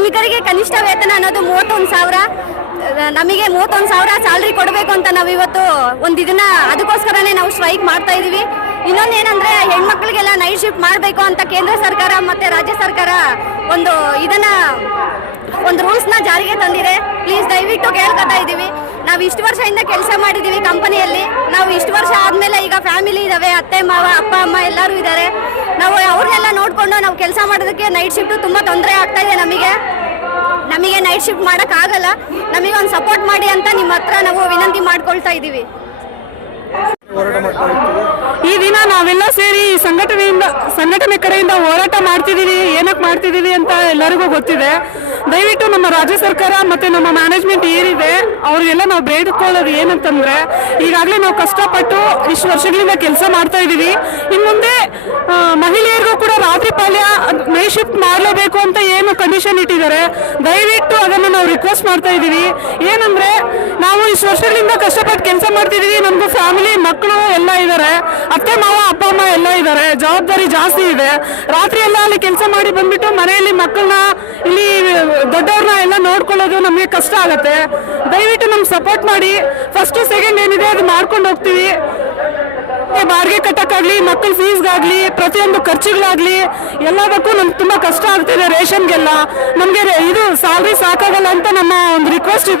ಕಾರ್ಮಿಕರಿಗೆ ಕನಿಷ್ಠ ವೇತನ ಅನ್ನೋದು 31,000. ನಮಗೆ 31,000 ಸ್ಯಾಲ್ರಿ ಕೊಡಬೇಕು ಅಂತ ನಾವು ಇವತ್ತು ಒಂದು ಇದನ್ನ ಅದಕ್ಕೋಸ್ಕರನೇ ನಾವು ಸ್ಟ್ರೈಕ್ ಮಾಡ್ತಾ ಇದೀವಿ. ಇನ್ನೊಂದೇನಂದ್ರೆ ಹೆಣ್ಮಕ್ಳಿಗೆಲ್ಲ ನೈಟ್ ಶಿಫ್ಟ್ ಮಾಡಬೇಕು ಅಂತ ಕೇಂದ್ರ ಸರ್ಕಾರ ಮತ್ತೆ ರಾಜ್ಯ ಸರ್ಕಾರ ಒಂದು ರೂಲ್ಸ್ನ ಜಾರಿಗೆ ತಂದಿದೆ. ಪ್ಲೀಸ್ ದಯವಿಟ್ಟು ಕೇಳ್ಕೊತಾ ಇದ್ದೀವಿ. ನಾವು ಇಷ್ಟು ವರ್ಷದಿಂದ ಕೆಲಸ ಮಾಡಿದ್ದೀವಿ ಕಂಪನಿಯಲ್ಲಿ. ನಾವು ಇಷ್ಟು ವರ್ಷ ಆದಮೇಲೆ ಈಗ ಫ್ಯಾಮಿಲಿ ಇದ್ದಾವೆ, ಅತ್ತೆ ಮಾವ ಅಪ್ಪ ಅಮ್ಮ ಎಲ್ಲರೂ ಇದ್ದಾರೆ. ನಾವು ಅವ್ರನ್ನೆಲ್ಲ ನೋಡಿಕೊಂಡು ನಾವು ಕೆಲಸ ಮಾಡೋದಕ್ಕೆ ನೈಟ್ ಶಿಫ್ಟು ತುಂಬ ತೊಂದರೆ ಆಗ್ತಾ ಇದೆ. ನಮಗೆ ನೈಟ್ ಶಿಫ್ಟ್ ಮಾಡೋಕ್ಕಾಗಲ್ಲ. ನಮಗೆ ಒಂದು ಸಪೋರ್ಟ್ ಮಾಡಿ ಅಂತ ನಿಮ್ಮ ಹತ್ರ ನಾವು ವಿನಂತಿ ಮಾಡ್ಕೊಳ್ತಾ ಇದ್ದೀವಿ. ಈ ದಿನ ನಾವೆಲ್ಲ ಸೇರಿ ಸಂಘಟನೆ ಕಡೆಯಿಂದ ಹೋರಾಟ ಮಾಡ್ತಿದ್ದೀವಿ. ಏನಕ್ಕೆ ಮಾಡ್ತಿದ್ದೀವಿ ಅಂತ ಎಲ್ಲರಿಗೂ ಗೊತ್ತಿದೆ. ದಯವಿಟ್ಟು ನಮ್ಮ ರಾಜ್ಯ ಸರ್ಕಾರ ಮತ್ತು ನಮ್ಮ ಮ್ಯಾನೇಜ್ಮೆಂಟ್ ಏನಿದೆ ಅವ್ರಿಗೆಲ್ಲ ನಾವು ಬೇಡಿಕೊಳ್ಳೋದು ಏನಂತಂದರೆ, ಈಗಾಗಲೇ ನಾವು ಕಷ್ಟಪಟ್ಟು ಇಷ್ಟು ವರ್ಷಗಳಿಂದ ಕೆಲಸ ಮಾಡ್ತಾ ಇದ್ದೀವಿ. ಇನ್ನು ಮುಂದೆ ಮಹಿಳೆಯರಿಗೂ ಕೂಡ ರಾತ್ರಿ ಪಾಳ್ಯ ನೈಟ್ ಶಿಫ್ಟ್ ಮಾಡಲೇಬೇಕು ಅಂತ ಏನು ಕಂಡೀಷನ್ ಇಟ್ಟಿದ್ದಾರೆ, ದಯವಿಟ್ಟು ಅದನ್ನು ನಾವು ರಿಕ್ವೆಸ್ಟ್ ಮಾಡ್ತಾ ಇದ್ದೀವಿ. ಏನಂದರೆ ನಾವು ಇಷ್ಟು ವರ್ಷಗಳಿಂದ ಕಷ್ಟಪಟ್ಟು ಕೆಲಸ ಮಾಡ್ತಿದ್ದೀವಿ. ನಮಗೂ ಫ್ಯಾಮಿಲಿ ಮಕ್ಕಳು ಎಲ್ಲ ಇದ್ದಾರೆ, ಅತ್ತೆ ಮಾವ ಅಪ್ಪ ಅಮ್ಮ ಎಲ್ಲ ಇದ್ದಾರೆ, ಜವಾಬ್ದಾರಿ ಜಾಸ್ತಿ ಇದೆ. ರಾತ್ರಿ ಎಲ್ಲ ಅಲ್ಲಿ ಕೆಲಸ ಮಾಡಿ ಬಂದ್ಬಿಟ್ಟು ಮನೆಯಲ್ಲಿ ಮಕ್ಕಳನ್ನ ಇಲ್ಲಿ ದೊಡ್ಡವ್ರನ್ನ ಎಲ್ಲ ನೋಡ್ಕೊಳ್ಳೋದು ನಮಗೆ ಕಷ್ಟ ಆಗುತ್ತೆ. ದಯವಿಟ್ಟು ನಮ್ಗೆ ಸಪೋರ್ಟ್ ಮಾಡಿ. ಫಸ್ಟ್ ಸೆಕೆಂಡ್ ಏನಿದೆ ಅದು ಮಾಡ್ಕೊಂಡು ಹೋಗ್ತೀವಿ. ಬಾಡಿಗೆ ಕಟ್ಟಕ್ಕಾಗ್ಲಿ, ಮಕ್ಕಳ ಫೀಸ್ಗಾಗ್ಲಿ, ಪ್ರತಿಯೊಂದು ಖರ್ಚುಗಳಾಗ್ಲಿ ಎಲ್ಲದಕ್ಕೂ ನಮ್ಗೆ ತುಂಬ ಕಷ್ಟ ಆಗ್ತಿದೆ. ರೇಷನ್ಗೆಲ್ಲ ನಮಗೆ ಇದು ಸ್ಯಾಲ್ರಿ ಸಾಕಾಗಲ್ಲ ಅಂತ ನಮ್ಮ ಒಂದು ರಿಕ್ವೆಸ್ಟ್ ಇದೆ.